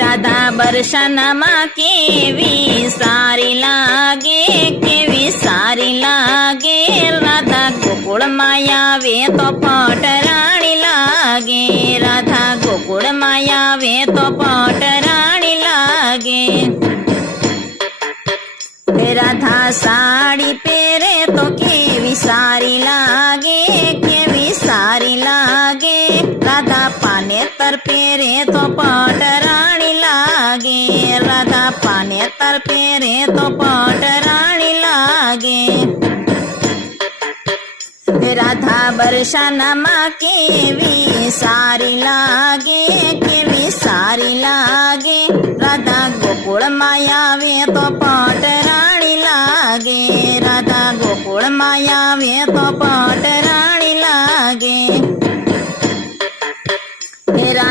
રાધા બરસાનામાં કેવી સારી લાગે, કેવી સારી લાગે, રાધા ગોકુળમાં આવે તો પટરાણી લાગે, રાધા ગોકુળમાં આવે તો પટરાણી લાગે. રાધા સાડી પહેરે તો કેવી સારી લાગે, કેવી સારી લાગે, રાધા પાનેતર પહેરે તો પટરાણી લાગે, રાધા પાનેતર પહેરે તો પટરાણી લાગે. રાધા બરસાનામાં કેવી સારી લાગે, કેવી સારી લાગે, રાધા ગોકુળમાં આવે તો પટરાણી લાગે, રાધા ગોકુળમાં આવે તો પટરાણી લાગે.